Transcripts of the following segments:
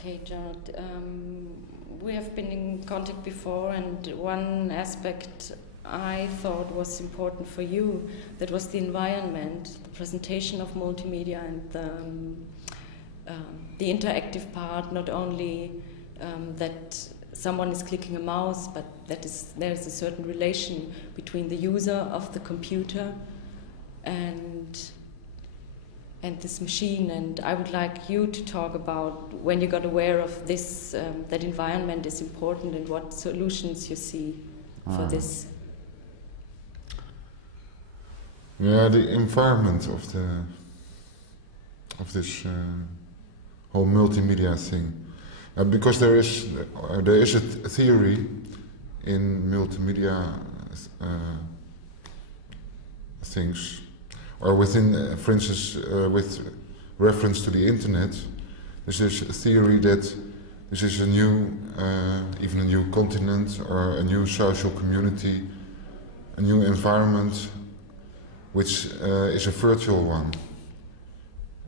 Okay, Gerald. We have been in contact before, and one aspect I thought was important for you, that was the environment, the presentation of multimedia, and the interactive part, not only that someone is clicking a mouse, but that there is a certain relation between the user of the computer and this machine. And I would like you to talk about when you got aware of this, that environment is important, and what solutions you see for this. Yeah, the environment of this whole multimedia thing, because there is a theory in multimedia things, or within, for instance, with reference to the internet, there's this theory that this is a new, even a new continent, or a new social community, a new environment, which is a virtual one.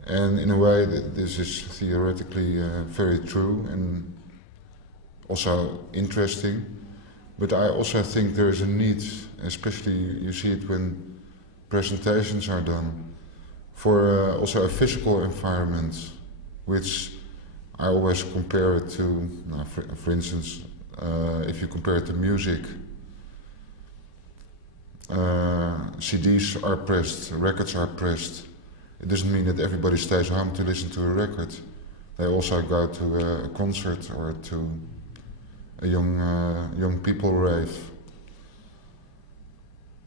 And in a way, this is theoretically very true and also interesting. But I also think there is a need, especially you see it when presentations are done, for also a physical environment, which I always compare it to, for instance, if you compare it to music, CDs are pressed, records are pressed. It doesn't mean that everybody stays home to listen to a record. They also go to a concert or to a young people rave.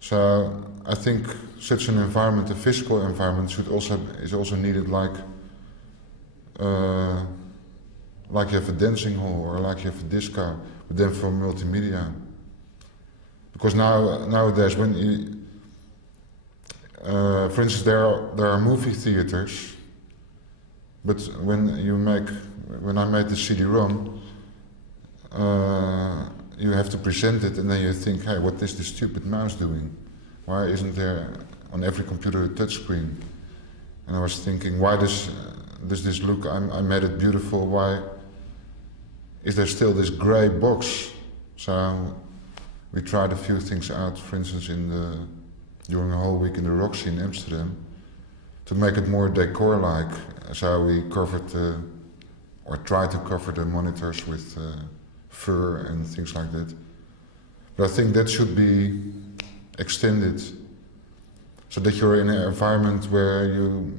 So I think such an environment, a physical environment, is also needed, like you have a dancing hall or like you have a disco, but then for multimedia. Because nowadays, when you, for instance, there are movie theaters, but when I made the CD-Rom, you have to present it, and then you think, hey, what is this stupid mouse doing? Why isn't there on every computer a touchscreen? And I was thinking, why does this look? I made it beautiful. Why is there still this grey box? So we tried a few things out, for instance, during a whole week in the Roxy in Amsterdam, to make it more decor-like. So we covered, or tried to cover the monitors with fur and things like that. But I think that should be extended, so that you're in an environment where you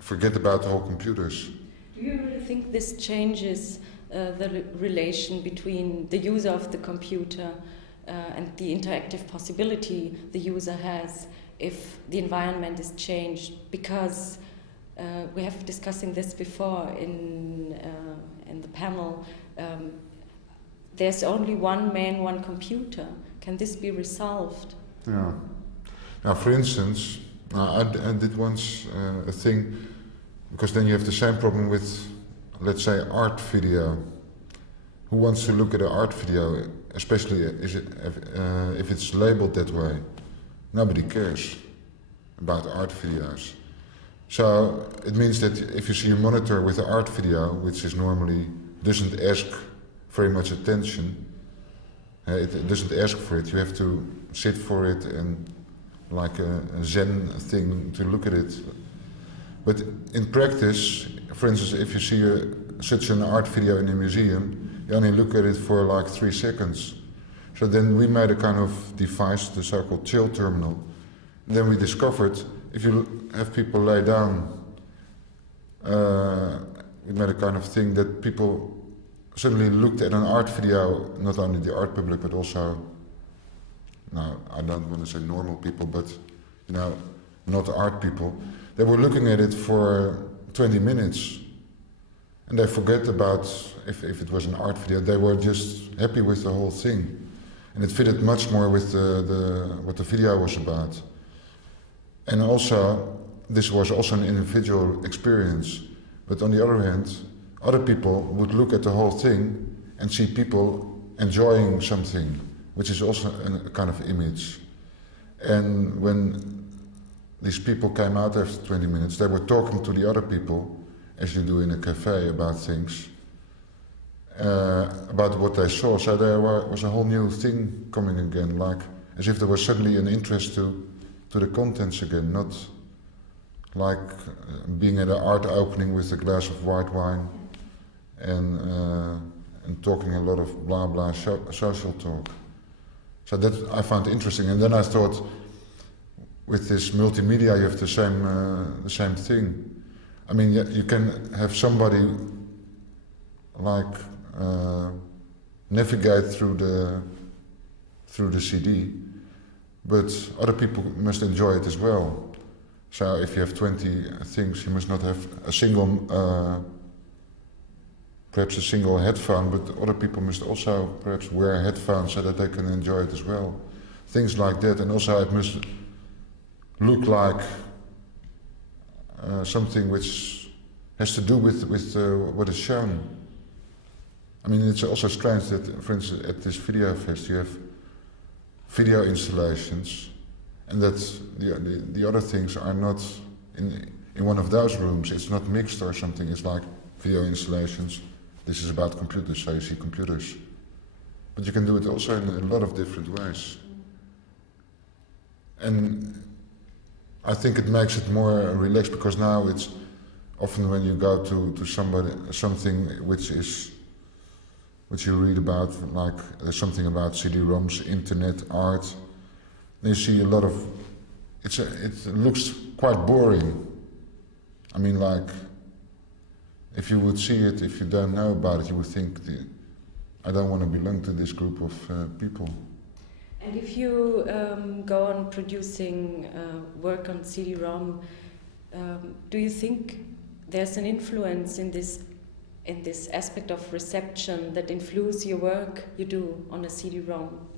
forget about all computers. Do you really think this changes the relation between the user of the computer and the interactive possibility the user has if the environment is changed? Because we have discussing this before in the panel. There's only one man, one computer. Can this be resolved? Yeah. Now, for instance, I did once a thing, because then you have the same problem with, let's say, art video. Who wants to look at an art video, especially if it's labeled that way? Nobody cares about art videos. So it means that if you see a monitor with an art video, which is normally doesn't ask very much attention, it doesn't ask for it. You have to sit for it and like a Zen thing to look at it. But in practice, for instance, if you see such an art video in a museum, you only look at it for like 3 seconds. So then we made a kind of device, the so-called chill terminal. And then we discovered if you have people lay down, we made a kind of thing that people suddenly looked at an art video, not only the art public, but also, now I don't want to say normal people, but you know, not art people. They were looking at it for 20 minutes, and they forget about if it was an art video. They were just happy with the whole thing, and it fitted much more with what the video was about. And also, this was also an individual experience. But on the other hand, other people would look at the whole thing and see people enjoying something, which is also a kind of image. And when these people came out after 20 minutes, they were talking to the other people, as you do in a cafe, about things. about what they saw. So there was a whole new thing coming again, like as if there was suddenly an interest to the contents again, not like being at an art opening with a glass of white wine and talking a lot of blah blah social talk. So that I found interesting, and then I thought, with this multimedia, you have the same thing. I mean, you can have somebody like navigate through the CD, but other people must enjoy it as well. So if you have 20 things, you must not have a single, perhaps a single headphone, but other people must also perhaps wear headphones so that they can enjoy it as well. Things like that, and also it must look like something which has to do with what is shown. I mean, it's also strange that, for instance, at this VideoFest you have video installations, and that the other things are not in one of those rooms. It's not mixed or something. It's like video installations. This is about computers, so you see computers. But you can do it also in a lot of different ways. And I think it makes it more relaxed, because now it's often when you go to something which you read about, like there's something about CD-Roms, internet, art, you see a lot of, it looks quite boring. I mean, like, if you would see it, if you don't know about it, you would think, I don't want to belong to this group of people. And if you go on producing work on CD-Rom, do you think there's an influence in this aspect of reception that influences your work you do on a CD-Rom?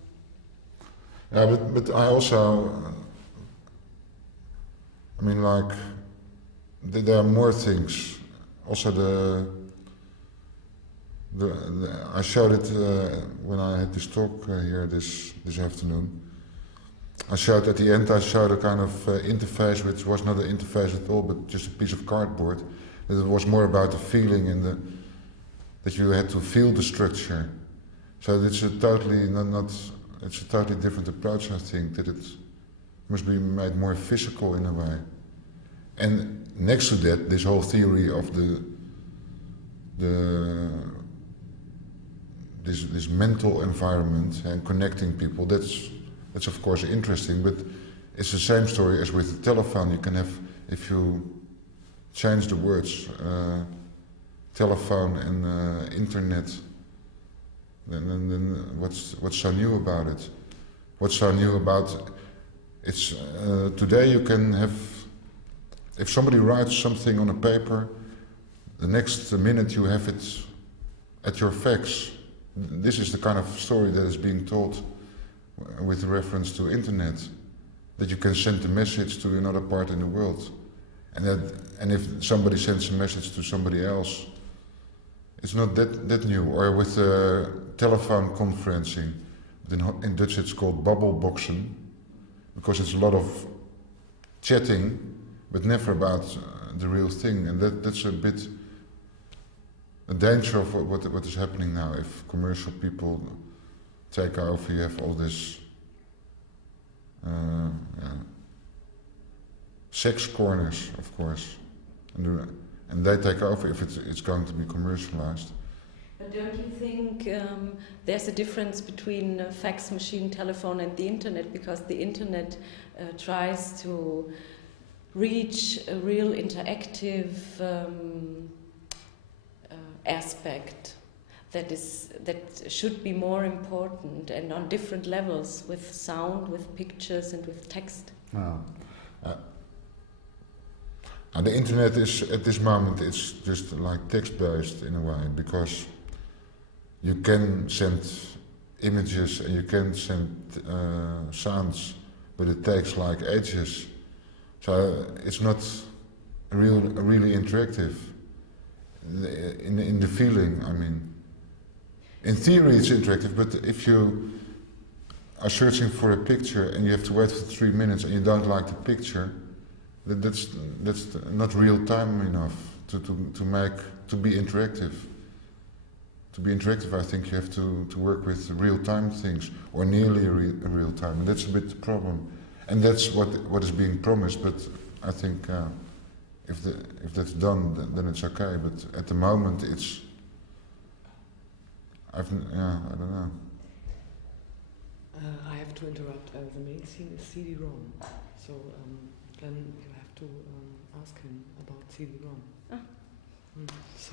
Yeah, but I also, I mean, like, there are more things. Also I showed it when I had this talk here this afternoon. I showed at the end, I showed a kind of interface which was not an interface at all, but just a piece of cardboard. But it was more about the feeling and that you had to feel the structure. So it's a totally it's a totally different approach. I think that it must be made more physical in a way. And next to that, this whole theory of this mental environment and connecting people, that's of course interesting, but it's the same story as with the telephone. You can have, if you change the words telephone and internet, then what's so new about it? What's so new about it's today you can have, if somebody writes something on a paper, the next minute you have it at your fax. This is the kind of story that is being told with reference to internet, that you can send a message to another part in the world, and if somebody sends a message to somebody else, it's not that new. Or with telephone conferencing, in Dutch it's called babbelboxen, because it's a lot of chatting, but never about the real thing, and that's a bit a danger of what is happening now. If commercial people take over, you have all this sex corners, of course, and they take over if it's going to be commercialized. But don't you think there's a difference between a fax machine, telephone, and the internet? Because the internet tries to reach a real interactive aspect that should be more important, and on different levels, with sound, with pictures, and with text. Wow. The internet is, at this moment, it's just like text-based in a way, because you can send images and you can send sounds, but it takes like ages. So it's not really interactive in the feeling, I mean. In theory it's interactive, but if you are searching for a picture and you have to wait for 3 minutes and you don't like the picture, that's not real time enough to be interactive. to be interactive, I think you have to work with real-time things, or nearly real-time, and that's a bit the problem. And that's what is being promised, but I think if that's done, then it's okay, but at the moment it's... I don't know. I have to interrupt. The main thing is CD-Rom, so then you have to ask him about CD-Rom. Ah. So.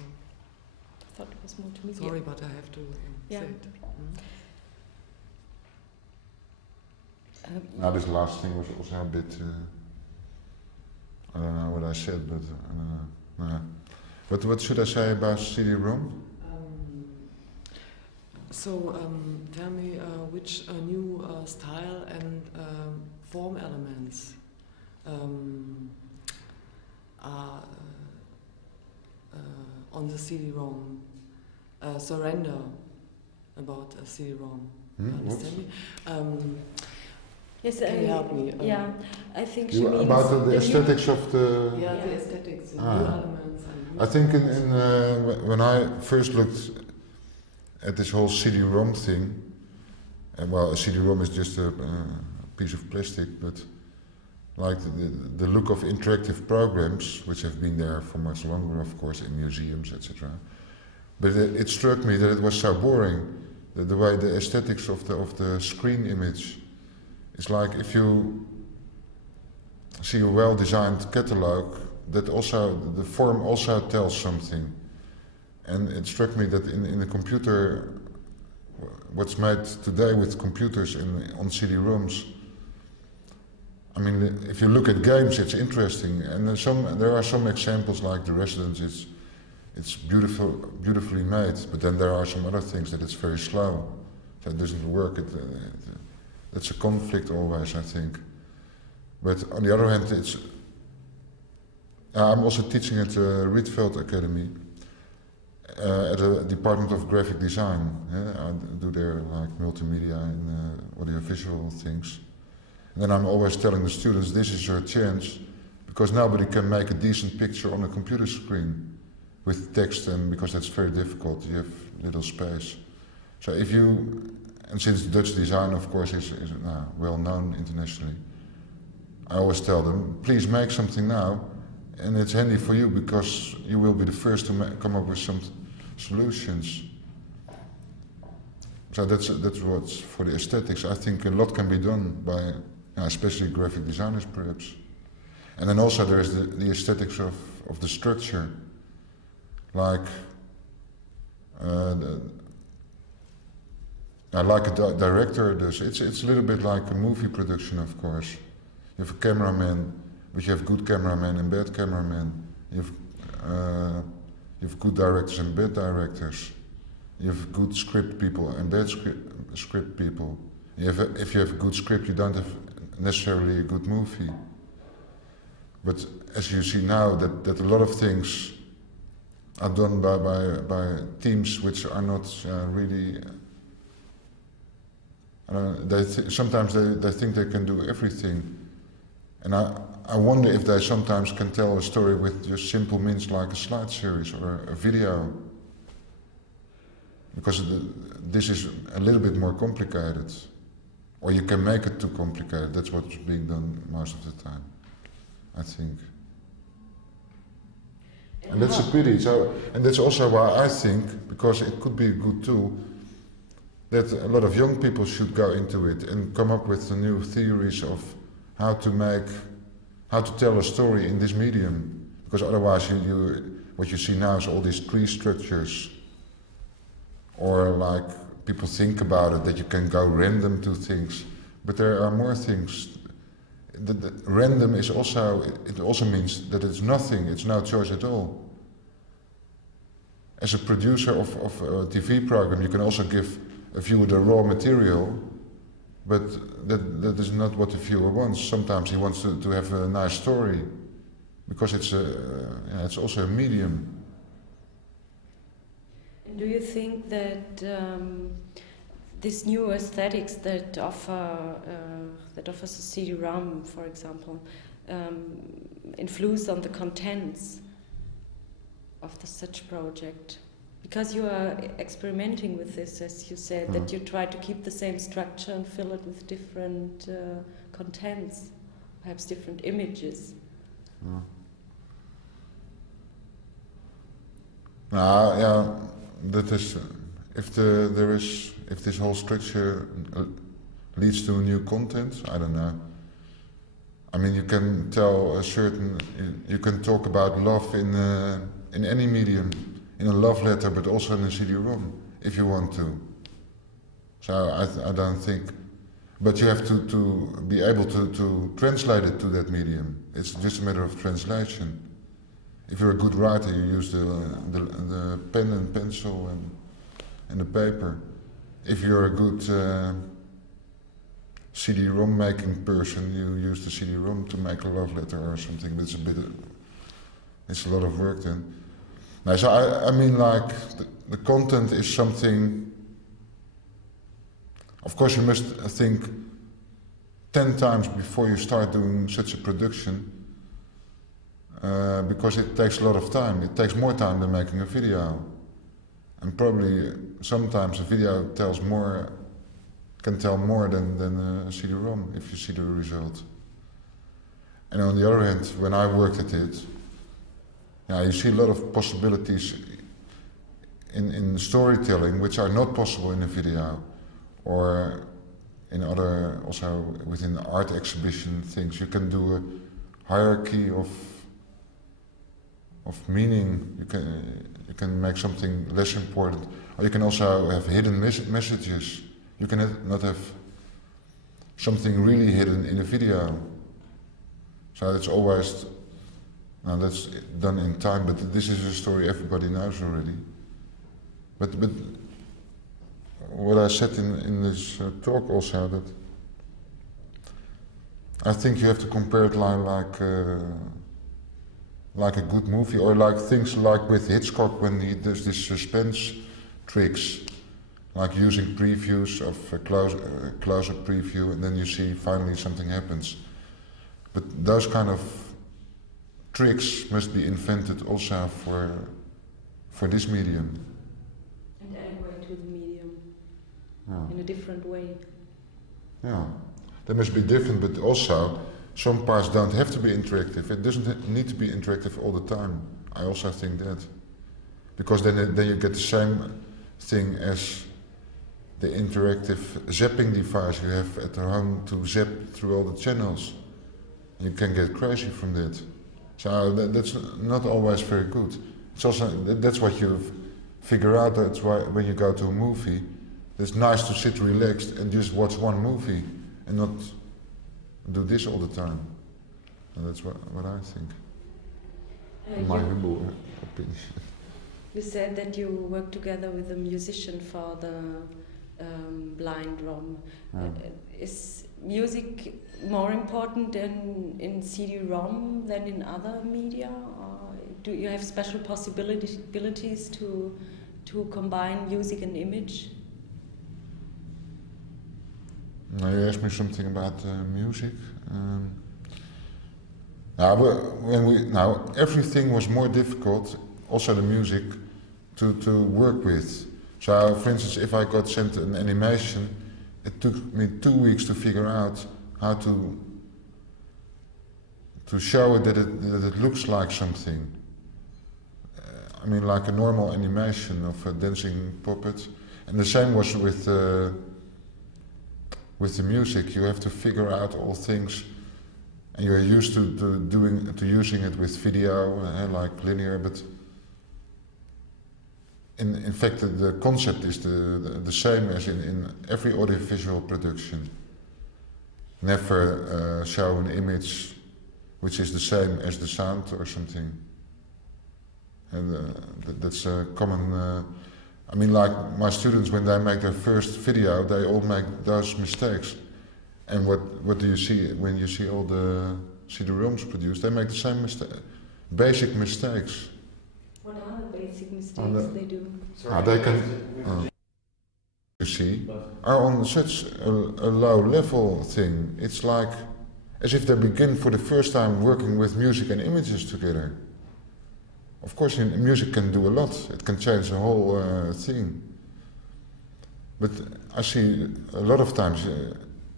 I thought it was multimedia. Sorry, but I have to say it. Now this last thing was also a bit... I don't know what I said, but I don't know. What should I say about CD-Rom? So tell me which new style and form elements are on the CD-Rom. Surrender about a CD-Rom. Understand me? Yes, can you help me? Yeah, I think she means about the aesthetics of the... Yeah, the aesthetics, the new elements. And I think when I first looked at this whole CD-Rom thing, and well, a CD-Rom is just a piece of plastic, but like the look of interactive programs, which have been there for much longer, of course, in museums, etc. But it struck me that it was so boring, the way the aesthetics of the screen image. It's like if you see a well-designed catalogue, that also the form also tells something. And it struck me that in the computer, what's made today with computers on CD-ROMs, I mean, if you look at games, it's interesting. And there are some examples like The Resident, it's beautifully made, but then there are some other things that it's very slow. So it doesn't work. That's a conflict always, I think. But on the other hand, I'm also teaching at the Rietveld Academy, at the Department of Graphic Design. I do there like multimedia and audiovisual things. And then I'm always telling the students, this is your chance, because nobody can make a decent picture on a computer screen with text, and because that's very difficult, you have little space. So if you, and since Dutch design of course is well known internationally, I always tell them, please make something now, and it's handy for you because you will be the first to come up with some solutions. So that's what's for the aesthetics. I think a lot can be done by, especially graphic designers perhaps. And then also there is the aesthetics of the structure, like like a director does. It's a little bit like a movie production, of course. You have a cameraman, but you have good cameramen and bad cameramen. You have good directors and bad directors. You have good script people and bad script people. If you have a good script, you don't have necessarily a good movie. But as you see now, that a lot of things are done by teams which are not really... sometimes they think they can do everything. And I wonder if they sometimes can tell a story with just simple means like a slide series or a video. Because this is a little bit more complicated. Or you can make it too complicated. That's what's being done most of the time, I think. And that's a pity. So, and that's also why I think, because it could be a good tool, that a lot of young people should go into it and come up with the new theories of how to tell a story in this medium. Because otherwise what you see now is all these tree structures, or like people think about it, that you can go random to things, but there are more things. The random is also, it also means that it's nothing, it's no choice at all. As a producer of a TV program, you can also give a viewer the raw material, but that is not what the viewer wants. Sometimes he wants to have a nice story, because it's also a medium. Do you think that this new aesthetics that offers a CD-ROM, for example, influence on the contents of such project? Because you are experimenting with this, as you said, that you try to keep the same structure and fill it with different contents, perhaps different images. Yeah, that is. If this whole structure leads to new content, I don't know. I mean, you can tell a certain. You can talk about love in any medium, in a love letter, but also in a CD-ROM, if you want to. So I don't think. But you have to be able to translate it to that medium. It's just a matter of translation. If you're a good writer, you use the pen and pencil and the paper. If you're a good CD-ROM making person, you use the CD-ROM to make a love letter or something. It's a lot of work then. No, so I mean, like the content is something. Of course, you must think 10 times before you start doing such a production. Because it takes a lot of time. It takes more time than making a video. And probably sometimes a video can tell more than a CD-ROM if you see the result. And on the other hand, when I worked at it, you see a lot of possibilities in storytelling which are not possible in a video, or in other, also within art exhibition things. You can do a hierarchy of meaning. You can make something less important, or you can also have hidden messages. You can not have something really hidden in a video. So that's always, that's done in time, but this is a story everybody knows already. But what I said in this talk also, that I think you have to compare it like a good movie, or like things like with Hitchcock when he does this suspense tricks, like using previews of a close-up preview, and then you see finally something happens. But those kind of tricks must be invented also for this medium. And add way to the medium in a different way. Yeah, they must be different, but also some parts don't have to be interactive. It doesn't need to be interactive all the time. I also think that. Because then you get the same thing as the interactive zapping device you have at home to zap through all the channels. You can get crazy from that. So that's not always very good. It's also, that's what you figure out. That's why when you go to a movie, it's nice to sit relaxed and just watch one movie and not do this all the time. And that's what I think. My humble opinion. You said that you work together with a musician for the blind ROM. Is music more important in CD-ROM than in other media? Or do you have special possibilities to combine music and image? Now you asked me something about music. Now everything was more difficult, also the music, to work with. So, for instance, if I got sent an animation, it took me 2 weeks to figure out how to show it that it looks like something. I mean, like a normal animation of a dancing puppet. And the same was with the music. You have to figure out all things, and you're used to using it with video, like linear. But in fact, the concept is the same as in every audiovisual production. Never show an image which is the same as the sound or something. And that's a common. I mean, like my students, when they make their first video, they all make those mistakes. And what do you see when you see all the CD-ROMs produced? They make the same basic mistakes. What are the basic mistakes they do? They can, you see, are on such a low level thing. It's like as if they begin for the first time working with music and images together. Of course, music can do a lot. It can change the whole thing. But I see a lot of times,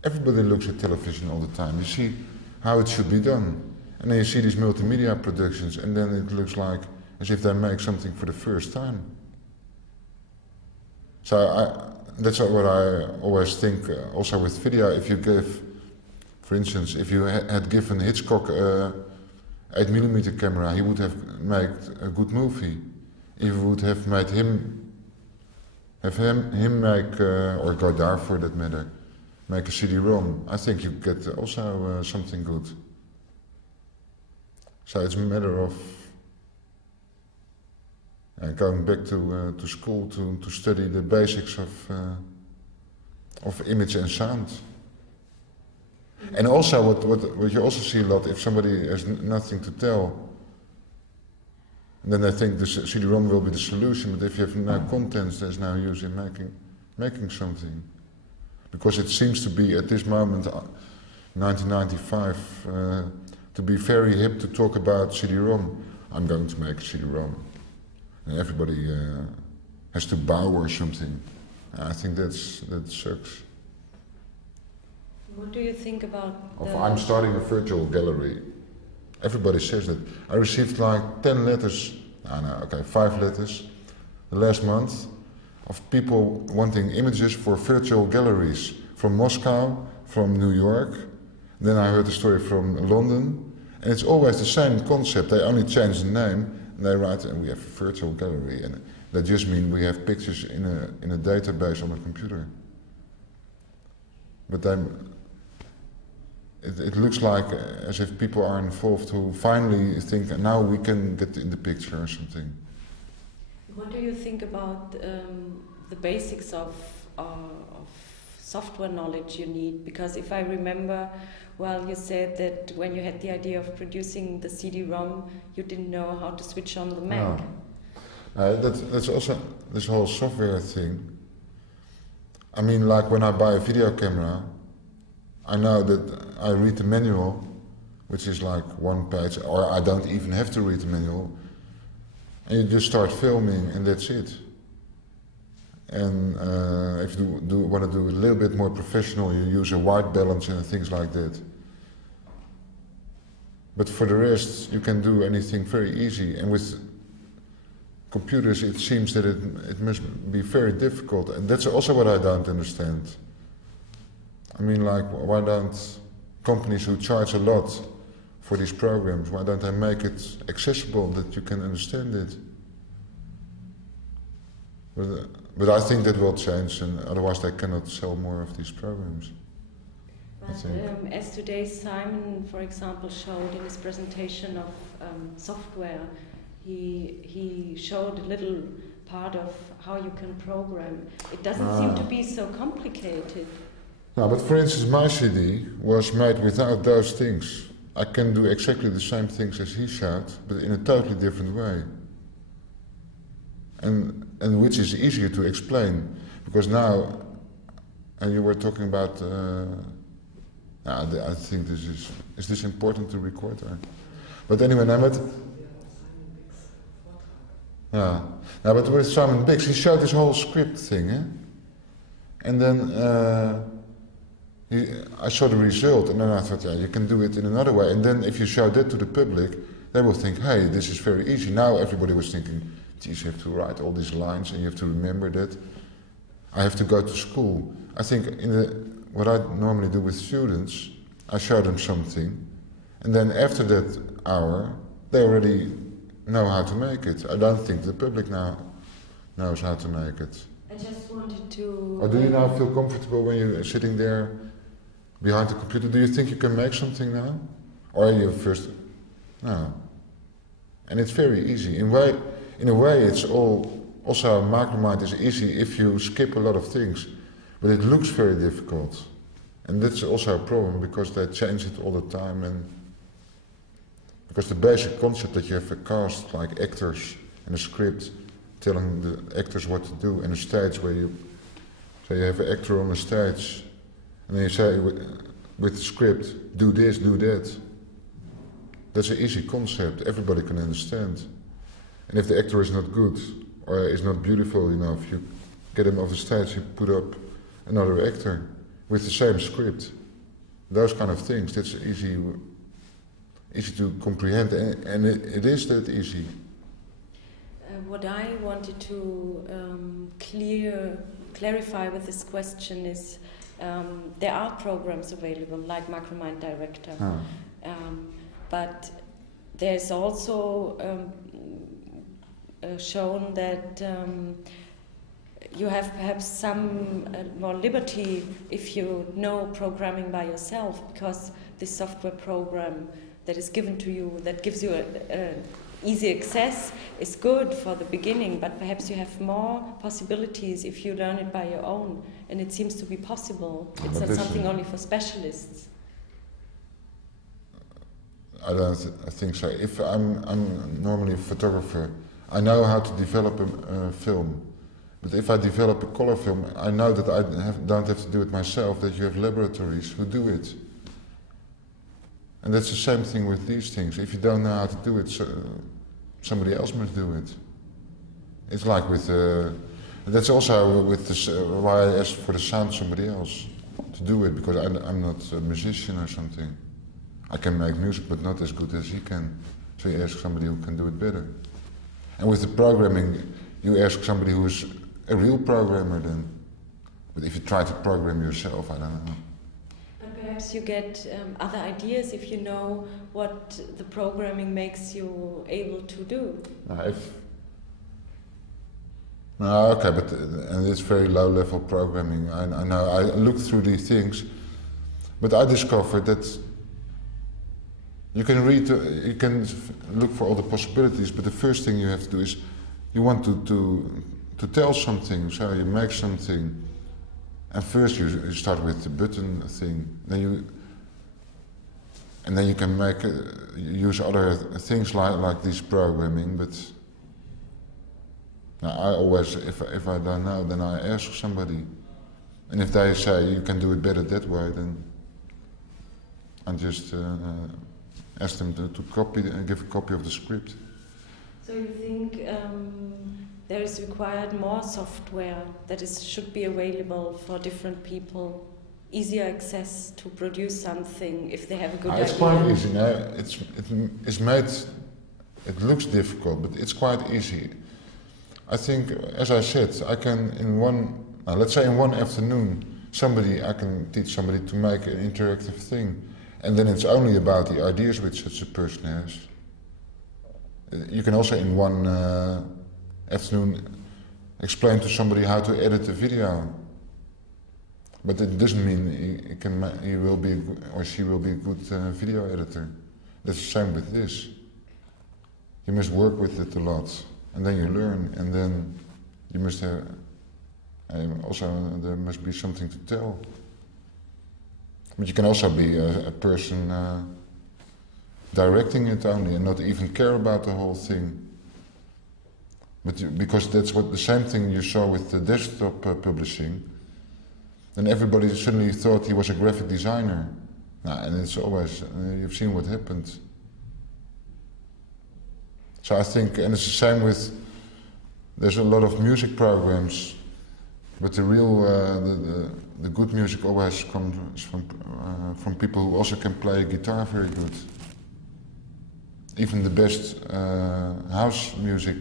everybody looks at television all the time. You see how it should be done. And then you see these multimedia productions, and then it looks like as if they make something for the first time. So that's what I always think, also with video. If you give, for instance, if you had given Hitchcock 8mm camera, he would have made a good movie. If you would have made him make, or Godard for that matter, make a CD-Rom, I think you get also something good. So it's a matter of going back to school to study the basics of image and sound. And also what you also see a lot, if somebody has nothing to tell, then they think the CD-ROM will be the solution, but if you have no contents, there's no use in making something. Because it seems to be, at this moment, 1995, to be very hip to talk about CD-ROM. I'm going to make a CD-ROM. And everybody has to bow or something. I think that sucks. What do you think about I'm starting a virtual gallery. Everybody says that. I received like 10 letters, 5 letters, the last month, of people wanting images for virtual galleries from Moscow, from New York. Then I heard a story from London, and it's always the same concept. They only change the name, and they write, and we have a virtual gallery, and that just means we have pictures in a database on a computer. But then it looks like as if people are involved who finally think, now we can get in the picture or something. What do you think about the basics of software knowledge you need? Because if I remember, well, you said that when you had the idea of producing the CD-ROM, you didn't know how to switch on the Mac. No. That's also this whole software thing. I mean, like when I buy a video camera, I know that I read the manual, which is like 1 page, or I don't even have to read the manual, and you just start filming and that's it. And if you want to do a little bit more professional, you use a white balance and things like that. But for the rest, you can do anything very easy. And with computers, it seems that it must be very difficult. And that's also what I don't understand. I mean, like, why don't companies who charge a lot for these programs, why don't they make it accessible that you can understand it? But I think that will change, and otherwise they cannot sell more of these programs. But as today Simon, for example, showed in his presentation of software, he showed a little part of how you can program. It doesn't seem to be so complicated. No, but for instance, my CD was made without those things. I can do exactly the same things as he showed, but in a totally different way. And which is easier to explain, because now, and you were talking about, I think this is this important to record? But anyway, now but with Simon Biggs, he showed this whole script thing, eh? And then I saw the result, and then I thought, you can do it in another way. And then if you show that to the public, they will think, hey, this is very easy. Now everybody was thinking, geez, you have to write all these lines and you have to remember that. I have to go to school. I think what I normally do with students, I show them something, and then after that hour, they already know how to make it. I don't think the public now knows how to make it. I just wanted to... Or do you now feel comfortable when you're sitting there behind the computer? Do you think you can make something now? Or are you first... No. And it's very easy. In a way, it's also Micromind is easy if you skip a lot of things. But it looks very difficult. And that's also a problem, because they change it all the time. And because the basic concept that you have a cast, like actors, and a script telling the actors what to do, and a stage where you have an actor on the stage, and then you say with the script, do this, do that. That's an easy concept, everybody can understand. And if the actor is not good or is not beautiful enough, you get him off the stage, you put up another actor with the same script. Those kind of things, that's easy to comprehend, and it is that easy. What I wanted to clarify with this question is there are programs available like Micromind Director, but there's also shown that you have perhaps some more liberty if you know programming by yourself, because this software program that is given to you, that gives you easy access, is good for the beginning, but perhaps you have more possibilities if you learn it by your own, and it seems to be possible. It's not something only for specialists. I don't think so. If I'm normally a photographer, I know how to develop a film. But if I develop a color film, I know that I don't have to do it myself, that you have laboratories who do it. And that's the same thing with these things. If you don't know how to do it, somebody else must do it. It's like with... that's also with why I asked for the sound somebody else to do it, because I'm not a musician or something. I can make music, but not as good as he can. So you ask somebody who can do it better. And with the programming, you ask somebody who's a real programmer then. But if you try to program yourself, I don't know. But perhaps you get other ideas if you know what the programming makes you able to do. Okay, but and it's very low-level programming. I know. I looked through these things, but I discovered that you can read, you can look for all the possibilities. But the first thing you have to do is you want to tell something, so you make something. And first you start with the button thing, then you can make use other things like this programming. But now I always, if I don't know, then I ask somebody, and if they say you can do it better that way, then I just ask them to copy and give a copy of the script. So you think there is required more software that should be available for different people, easier access to produce something if they have a good idea? It's quite easy. No? It's made. It looks difficult, but it's quite easy. I think, as I said, I can let's say in one afternoon, I can teach somebody to make an interactive thing, and then it's only about the ideas which such a person has. You can also in one afternoon explain to somebody how to edit a video, but it doesn't mean he will be or she will be a good video editor. That's the same with this. You must work with it a lot, and then you learn, and then you must have also there must be something to tell. But you can also be a person directing it only and not even care about the whole thing. But because that's the same thing you saw with the desktop publishing, then everybody suddenly thought he was a graphic designer. And it's always, you've seen what happened. So I think, and it's the same with, there's a lot of music programs, but the real, the good music always comes from people who also can play guitar very good. Even the best house music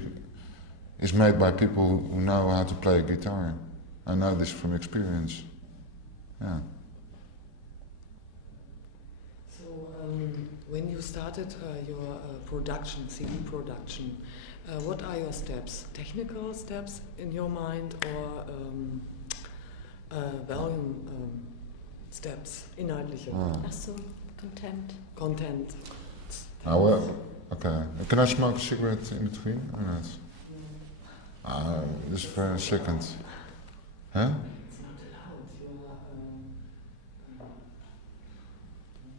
is made by people who know how to play a guitar. I know this from experience. Yeah. So when you started your production, CD production, what are your steps? Technical steps in your mind, or volume steps, inhaltliche? Ach so, Content. Well, okay. Can I smoke a cigarette in between or not? Just for a second. Huh? It's not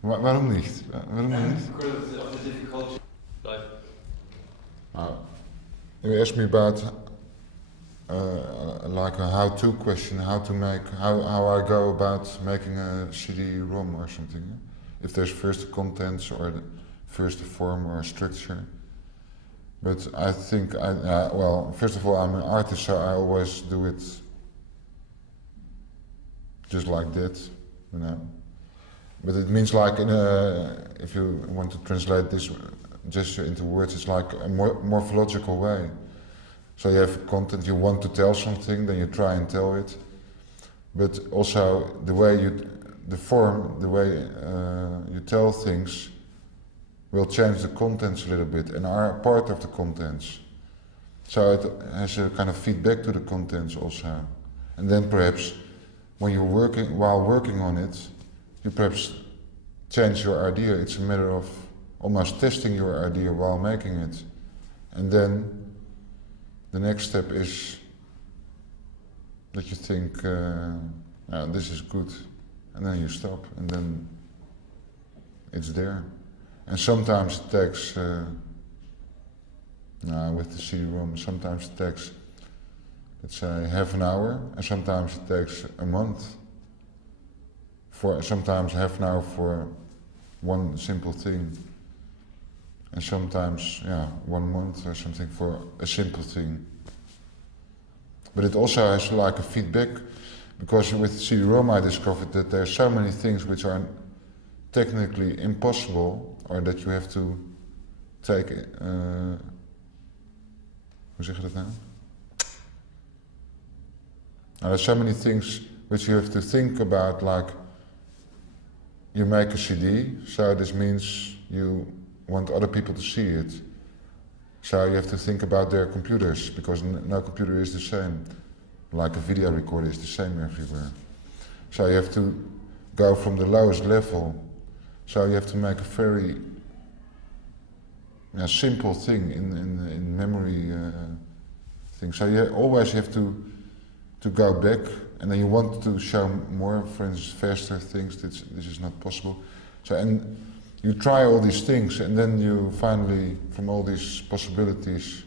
allowed. Waarom niet? Waarom niet? Because of the difficulty. You asked me about like a how-to question, how I go about making a CD-Rom or something. If there's first the contents or first the form or a structure. But I think, well, first of all, I'm an artist, so I always do it just like that, you know. But it means like, if you want to translate this gesture into words, it's like a morphological way. So you have content, you want to tell something, then you try and tell it. But also the way the form, the way you tell things will change the contents a little bit and are part of the contents. So it has a kind of feedback to the contents also. And then perhaps when you're while working on it, you perhaps change your idea. It's a matter of almost testing your idea while making it. And then the next step is that you think, this is good. And then you stop, and then it's there. And sometimes it takes, with the CD-Rom, sometimes it takes, let's say, half an hour, and sometimes it takes a month. Sometimes half an hour for one simple thing, and sometimes, 1 month or something for a simple thing. But it also has like a feedback, because with CD-Rom I discovered that there are so many things which are technically impossible, or that you have to take, hoe zeg je dat nou? There are so many things which you have to think about, like you make a CD, so this means you want other people to see it. So you have to think about their computers, because no computer is the same. Like a video recorder is the same everywhere. So you have to go from the lowest level. So you have to make a very simple thing in memory thing. So you always have to go back, and then you want to show more, for instance, faster things. This is not possible. So and you try all these things, and then you finally, from all these possibilities,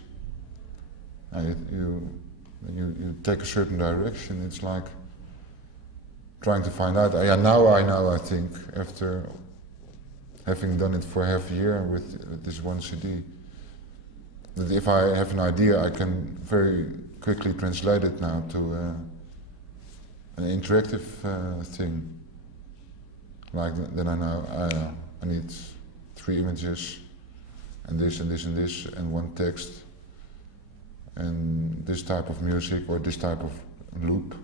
you take a certain direction. It's like trying to find out. Now I know, I think, after having done it for half a year with this one CD, that if I have an idea, I can very quickly translate it now to an interactive thing. Like, then I know I need 3 images, and this and this and this, and 1 text, and this type of music or this type of loop.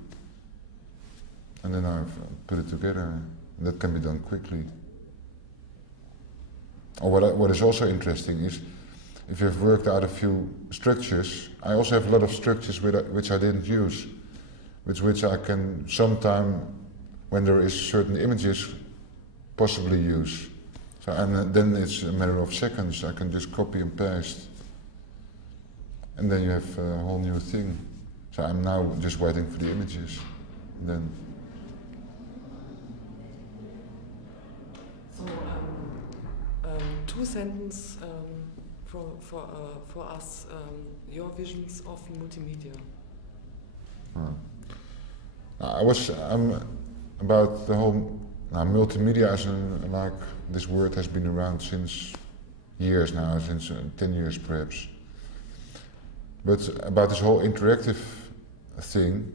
And then I've put it together. And that can be done quickly. Or what is also interesting is, if you've worked out a few structures, I also have a lot of structures which I didn't use, which I can sometime, when there is certain images, possibly use. So, and then it's a matter of seconds. I can just copy and paste, and then you have a whole new thing. So I'm now just waiting for the images. And then. So 2 sentences for us, your visions of multimedia. I'm about the whole multimedia, as like this word has been around since years now, since 10 years perhaps. But about this whole interactive thing,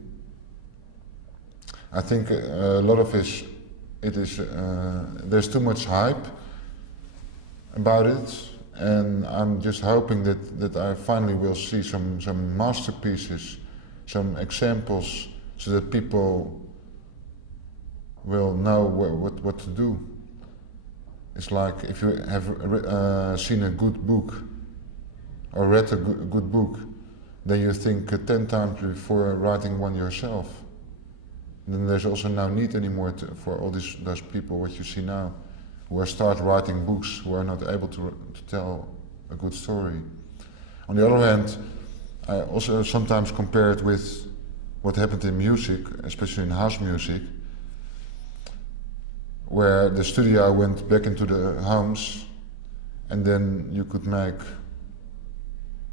I think a lot of it is there's too much hype about it, and I'm just hoping that I finally will see some masterpieces, some examples, so that people will know what to do. It's like if you have seen a good book or read a good book, then you think 10 times before writing one yourself. And then there's also no need anymore for all those people, what you see now, who start writing books, who are not able to tell a good story. On the other hand, I also sometimes compare it with what happened in music, especially in house music, where the studio went back into the homes, and then you could make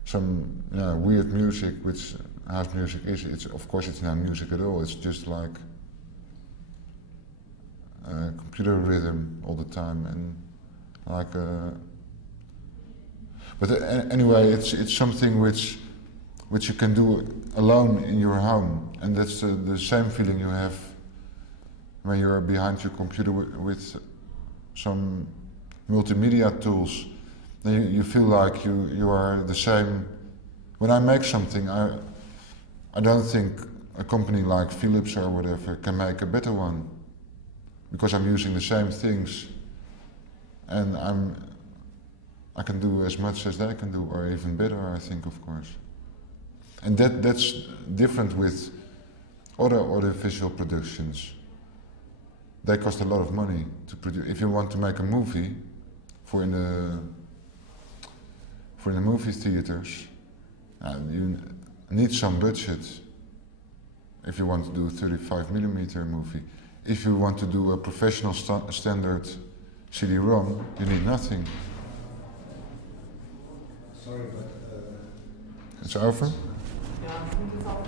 some weird music, which house music is. Of course it's not music at all, it's just like computer rhythm all the time, and like But anyway, it's something which you can do alone in your home, and that's the same feeling you have when you're behind your computer with some multimedia tools. Then you feel like you are the same. When I make something, I don't think a company like Philips or whatever can make a better one, because I'm using the same things, and I can do as much as they can do, or even better, I think, of course. And that's different with other visual productions. They cost a lot of money to produce. If you want to make a movie for in the movie theaters, you need some budget. If you want to do a 35mm movie, if you want to do a professional standard CD-Rom, you need nothing. Sorry, but it's over? Ja, het is al